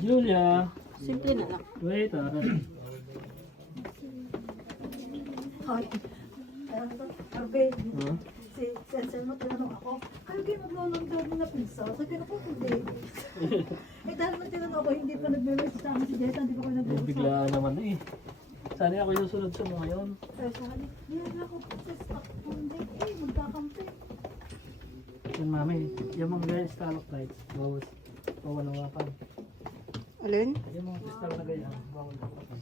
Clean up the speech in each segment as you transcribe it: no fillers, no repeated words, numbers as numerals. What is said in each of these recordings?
Julia, Simple na lang. wait, Ay, Arbe, Huh? si Sensei mo tinanong ako, kayo kayo maglulong daw na pizza? Sabi ko po, hindi. Dahil nang tinanong ako, hindi pa nagme-message sa akin si Jetta, hindi pa ko nag-message. Bigla naman eh. Sana ako yung sunod sa mo ngayon. Kaya sabi, hindi ako sa stock hindi magkakampi. Yan mami, yung mga stalactites, bawal hawakan. Alin? Yung mga kristal na ganyan, bawal hawakan.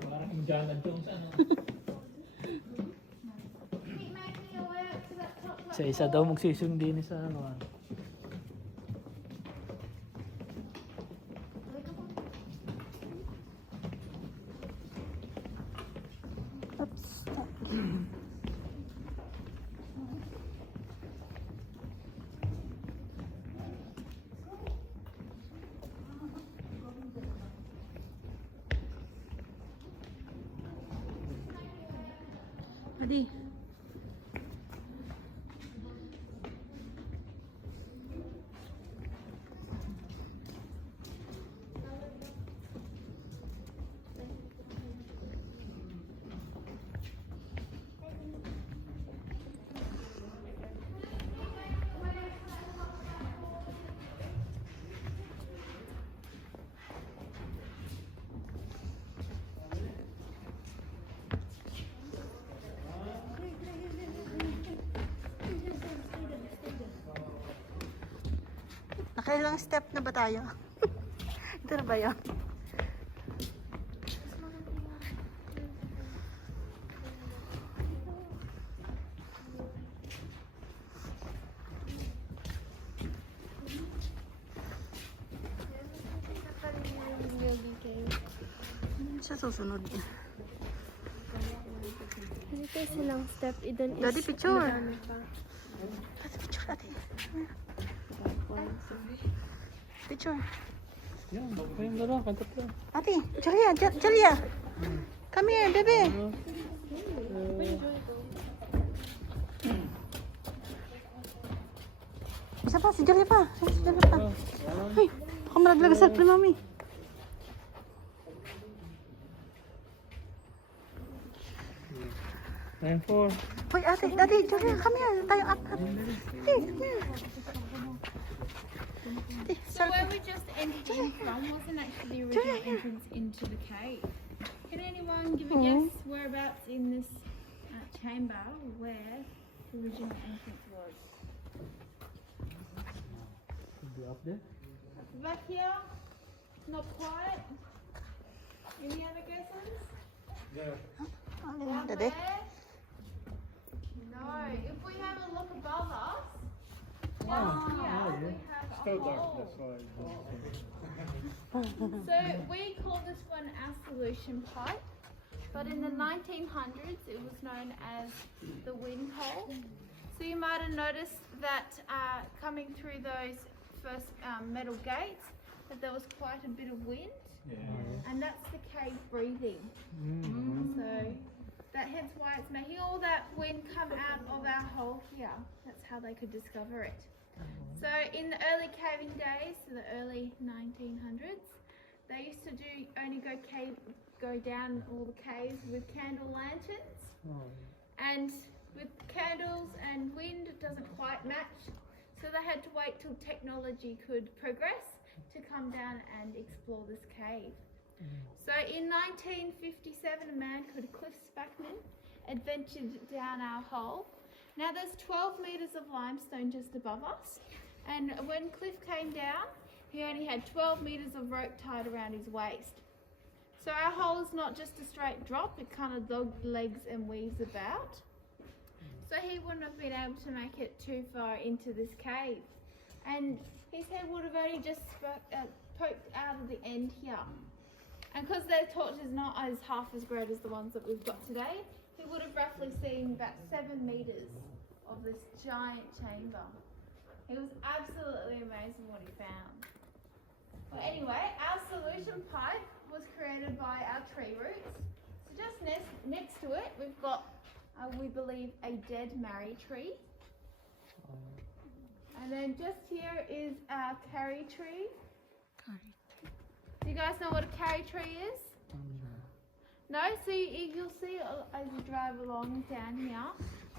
Parang Indiana Jones ano. Sa isa daw magsisundi ni sa ano. Oops. Adi. Nakailang step na ba tayo? Ito na ba yun? Sa susunod. Dito silang step, idan is Daddy, picture. madami pa. Ate, picture ate. Picture. Yan, kayong dalawa, kantat lang. Ate, Julia, Julia. Come here, baby. Isa pa, si Julia pa. Si Julia pa. Ay, baka malaglag sa cellphone, mami. Time for. Hoy, ate, Julia, come here. Tayo up. Ate, come here. Ate, So where we just entered in from wasn't actually the original entrance into the cave. Can anyone give a guess whereabouts in this chamber where the original entrance was? Should be up there. At the back here? Not quite. Any other guesses? Ano Down yun, daddy? there? No. If we have a look above us, Oh, down here yeah. we have a hole. So we call this one our solution pipe, but in the 1900s it was known as the wind hole. So you might have noticed that coming through those first metal gates that there was quite a bit of wind, and that's the cave breathing. So that hence why it's making all that wind come out of our hole here. That's how they could discover it. So in the early caving days, so the early 1900s, they used to only go down all the caves with candle lanterns, and with candles and wind it doesn't quite match, so they had to wait till technology could progress to come down and explore this cave. So in 1957 a man called Cliff Spackman adventured down our hole. Now there's 12 metres of limestone just above us, and when Cliff came down he only had 12 metres of rope tied around his waist. So our hole is not just a straight drop, it kind of legs and weaves about. So he wouldn't have been able to make it too far into this cave, and his head would have only just poked out of the end here. And because their torch is not half as great as the ones that we've got today, he would have roughly seen about 7 metres of this giant chamber. It was absolutely amazing what he found. Well, anyway, our solution pipe was was created by our tree roots. So just next to it, we've got, we believe, a dead marry tree. And then just here is our curry tree. Do you guys know what a curry tree is? No? So you'll see as you drive along down here,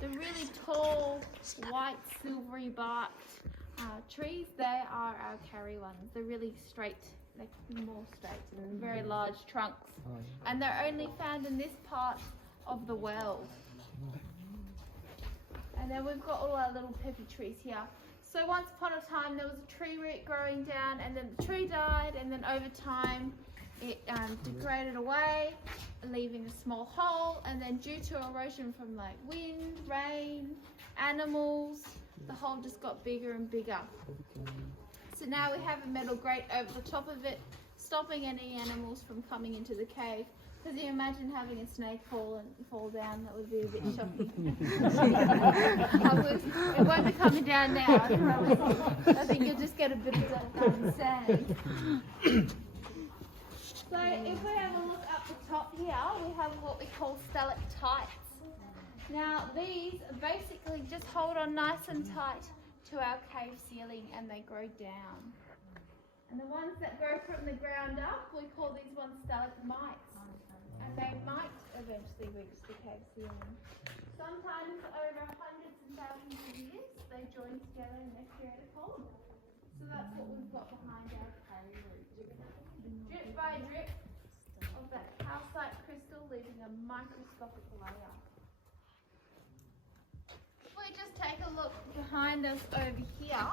the really tall, white, silvery barked trees, they are our curry ones. They're really straight, like more straight and very large trunks. And they're only found in this part of the world. And then we've got all our little peppy trees here. So once upon a time there was a tree root growing down, and then the tree died, and then over time it degraded away, leaving a small hole, and then due to erosion from like wind, rain, animals, the hole just got bigger and bigger. So now we have a metal grate over the top of it, stopping any animals from coming into the cave. Because you imagine having a snake fall down, that would be a bit shocking. It won't be coming down now, I promise. I think you'll just get a bit of sand. So if we have a look up the top here, we have what we call stalactites. Now these basically just hold on nice and tight to our cave ceiling, and they grow down. And the ones that grow from the ground up, we call these ones stalagmites. And they might eventually reach the cave ceiling. Sometimes over hundreds and thousands of years, they join together and they create a column. So that's what we've got behind our curry root. Drip by drip of that calcite crystal, leaving a microscopic layer. If we just take a look behind us over here,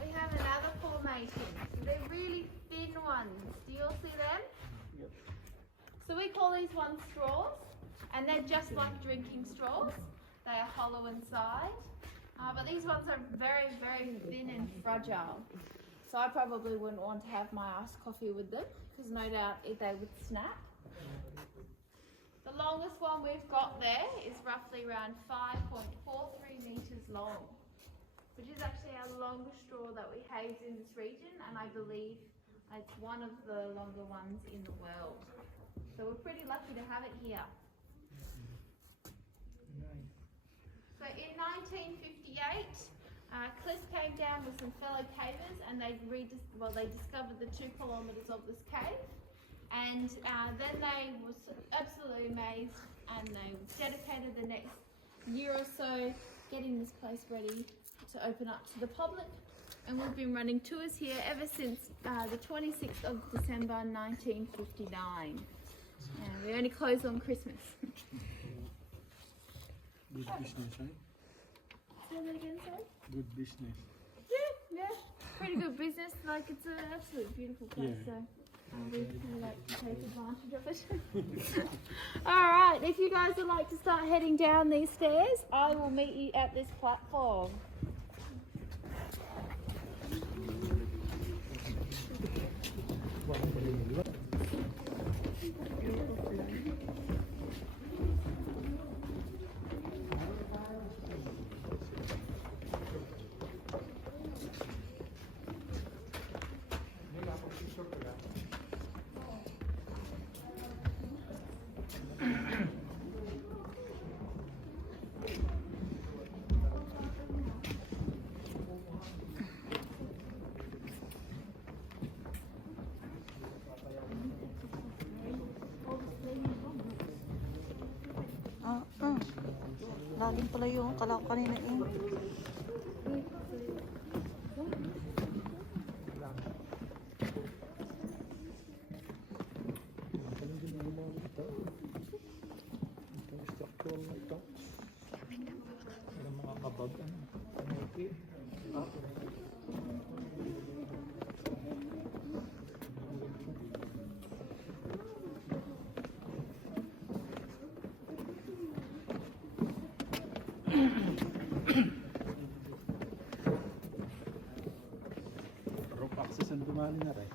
we have another formation. They're really thin ones. Do you all see them? Yep. So we call these ones straws, and they're just like drinking straws. They are hollow inside, but these ones are very, very thin and fragile. So I probably wouldn't want to have my iced coffee with them, because no doubt they would snap. The longest one we've got there is roughly around 5.43 metres long, which is actually our longest straw that we have in this region, and I believe it's one of the longer ones in the world. So we're pretty lucky to have it here. So in 1958, Cliff came down with some fellow cavers, and they discovered the 2 kilometres of this cave. And then they were absolutely amazed, and they dedicated the next year or so getting this place ready to open up to the public. And we've been running tours here ever since the 26th of December 1959. And we only close on Christmas. Good business, eh? Say that again, sorry? Good business. Yeah, pretty good business. Like, it's an absolutely beautiful place, so we like to take advantage of it. Alright, if you guys would like to start heading down these stairs, I will meet you at this platform. Lalim pala yung kala ko kanina eh. Rope access ang dumali na rin.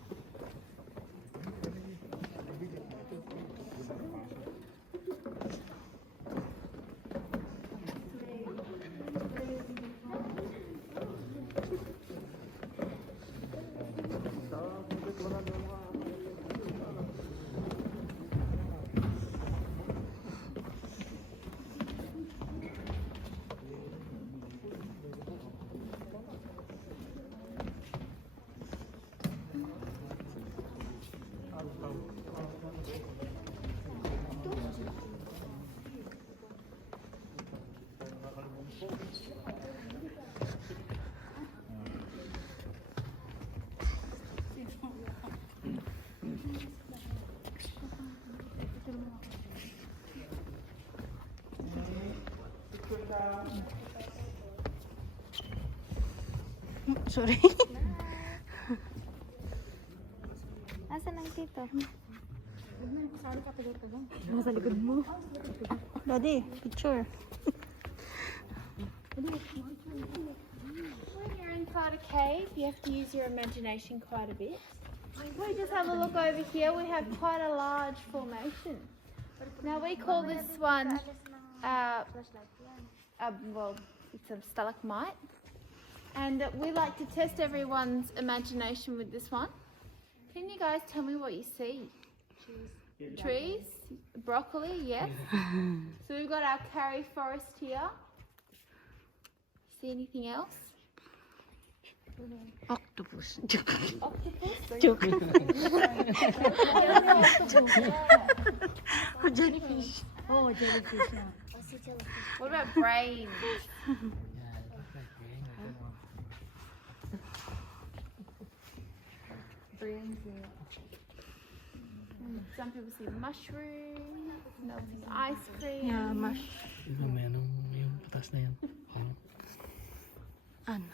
Sorry. Asan ang tito? Nasa likod mo. Daddy, picture. When you're inside a cave, you have to use your imagination quite a bit. If we just have a look over here, we have quite a large formation. Now we call this one, well, it's a stalagmite. And we like to test everyone's imagination with this one. Can you guys tell me what you see? Trees, broccoli, yes. So we've got our Karri forest here. See anything else? Octopus. Octopus? Joke. Jellyfish. Oh, jellyfish na. What about brains? Some people see mushrooms, melting ice cream. Yeah, mash. May anong yung patas na yan. Ano?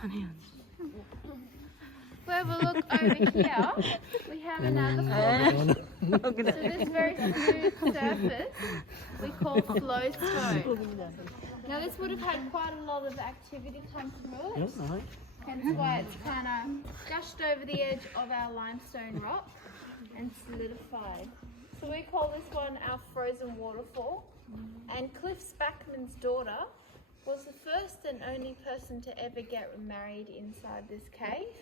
Ano yun? If we have a look over here, we have another formation. So this very smooth surface we call flowstone. Now this would have had quite a lot of activity come through it. Hence why it's kind of gushed over the edge of our limestone rock and solidified. So we call this one our frozen waterfall. And Cliff Spackman's daughter was the first and only person to ever get married inside this cave.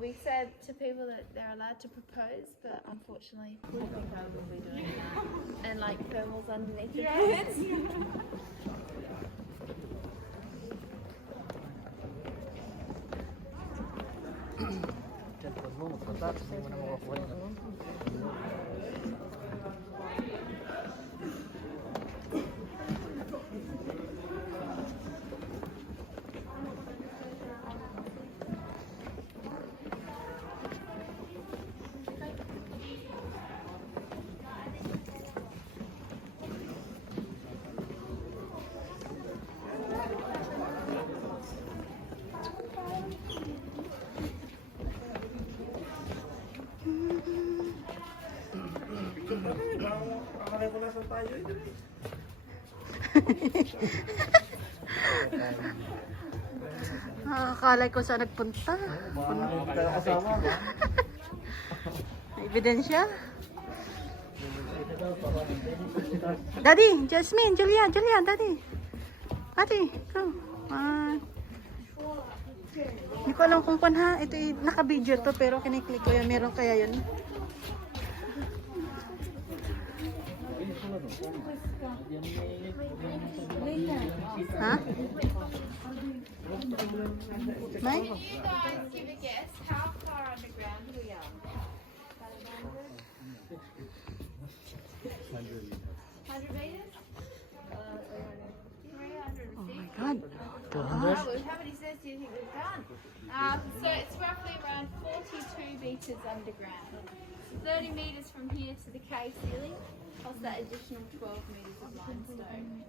We said to people that they're allowed to propose, but unfortunately, I think I will be doing that. And like thermals underneath your heads. Cellphone mo, magpatas. Hindi mo na makakuha yun. Akala ko saan nagpunta. May ebidensya. Daddy, Jasmine, Julia, Daddy. Daddy, go. Hindi ko alam kung ha. Ito naka-video to pero kiniklik ko yan. Meron kaya yun. Ha? May? Can you guys give a guess how far underground we are? 100 meters? 300. Oh my God. How many steps do you think we've done? So it's roughly around 42 meters underground. 30 meters from here to the cave ceiling, plus that additional 12 meters of limestone.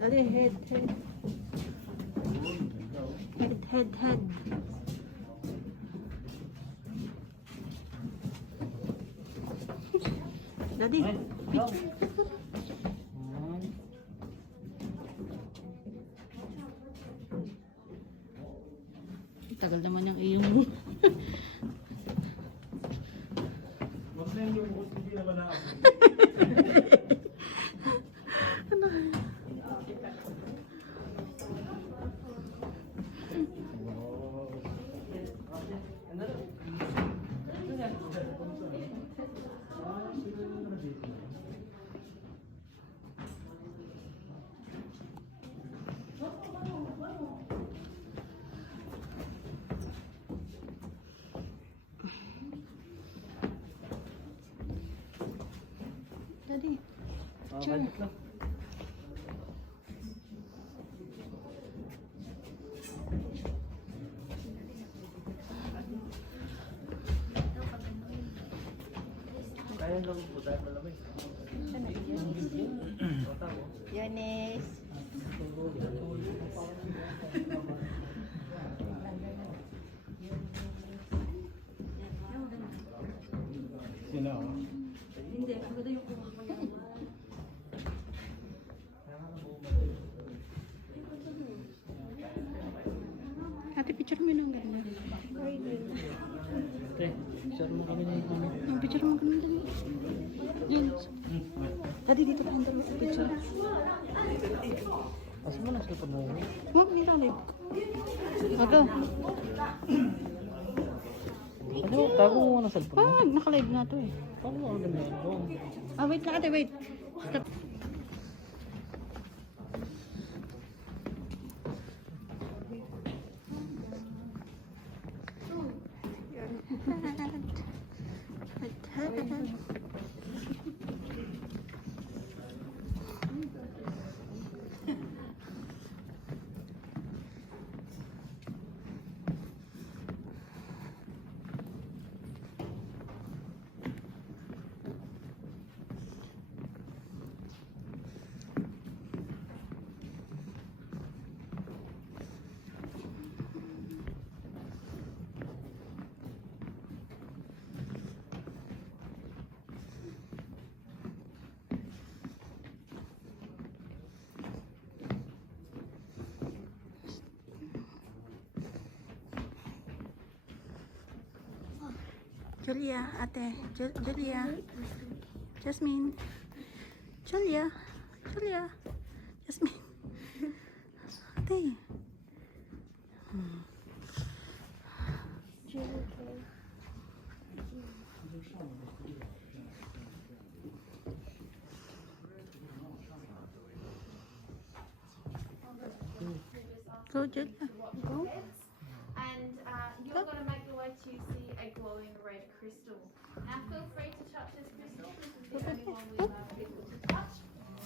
Daddy, head. Head. Daddy, picture. Tagal naman yung iyong. picture. Balik lang. Kaya lang po dahil malamig. Yunis. Sino? Hindi, ang ganda yung kuha ko yan. Ate, picture mo yung ganda. Te, share mo kami ng kami. Yung picture mo ganda. Yun. Ate, dito pa ang dalawa sa picture. Kasi mo na sa mo. Oh, may live. Aga. Ano, tago mo na cellphone mo. Ah, naka-live nga to eh. Paano mo ang ganda ko? Ah, wait lang ate, wait. Stop. Julia, ate. Julia. Jasmine. Julia. Julia. Jasmine. Ate. Go, Julia. Go. And you're going to make your way to see a glowing red crystal. Now feel free to touch this crystal. This is the only one we allow people to touch.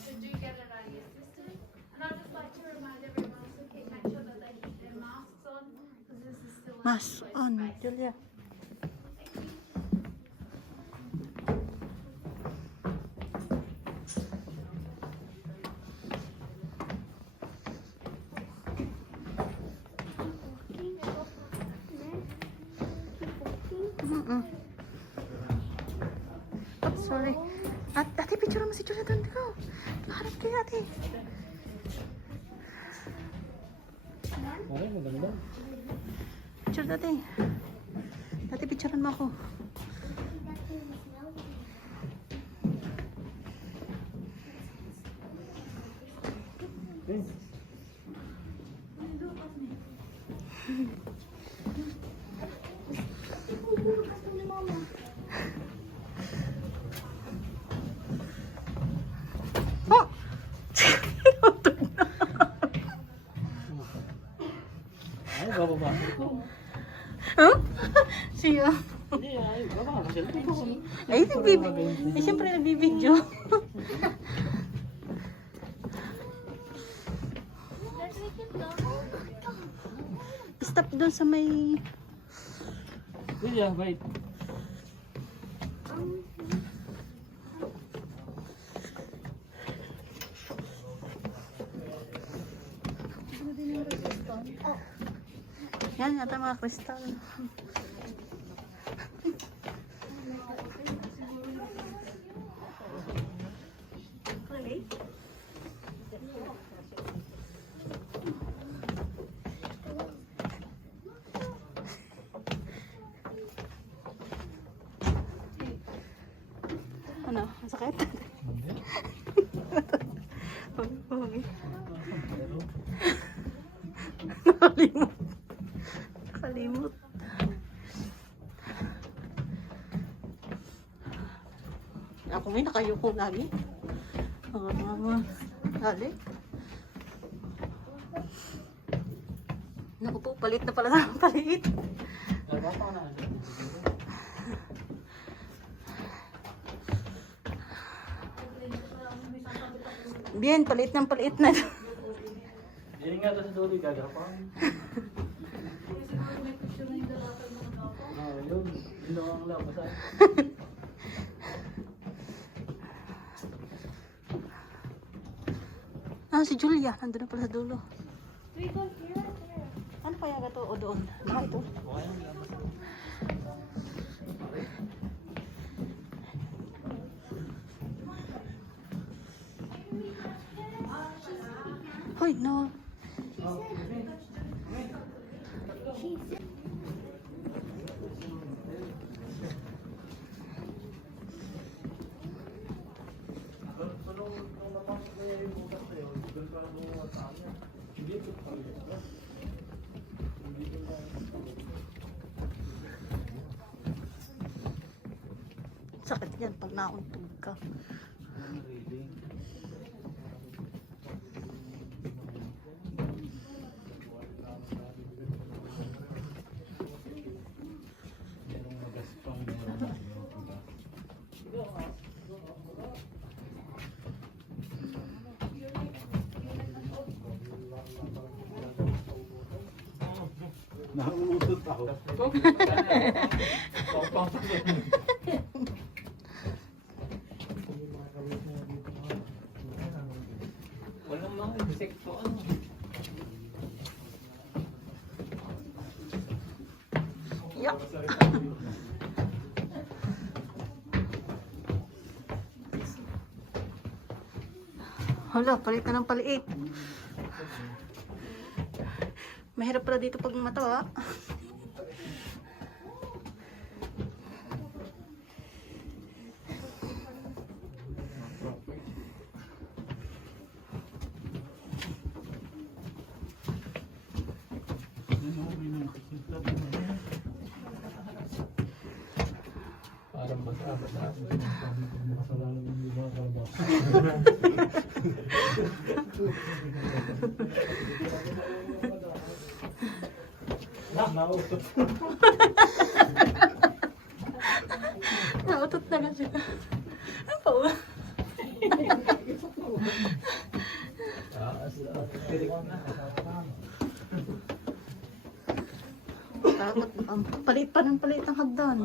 So do get it out of your system. And I'd just like to remind everyone to make sure that they keep their masks on because this is still a Mask closed on, space. Julia. Oh, sorry. Ate, picture mo si Julia doon. Go. Harap kayo, ate. Okay, maganda. Picture dati. Dati picturean mo ako. Oh! Ay, bababa ko. Huh? Siya. Hindi, ay, bababa ko cellphone ko. Ay, nagbibidyo. Eh, siyempre nagbibidyo. Stop doon sa may... Julia, wait. Yan, yata mga kristal. Ano? Masakit? Pogi. Nakalimot. Nakalimot. Ako may nakayuko lagi. Oo, mama. Dali. Naku po, palit na pala ng palit. Bababa na. Bien, palit ng palit na. Yan nga sa dulo, gagapang. Yun. Yun ang lang. Basta. Si Julia. Nandun na pala sa dulo. We go here or there? Ano kaya ga to? O doon? Baka ito. Hoy, no. Sakit yan pag nauntog ka. Merong magaspang, merong magaspang. Nauusot ako. Walang mga insekto. Ano? Yuck. Hala, palit na ng paliit. Mahirap pala dito pag matawa. Parang masama sa akin. Nautot. Nautot na lang siya. Ano pa ba? Takot. Palit pa ng hagdan.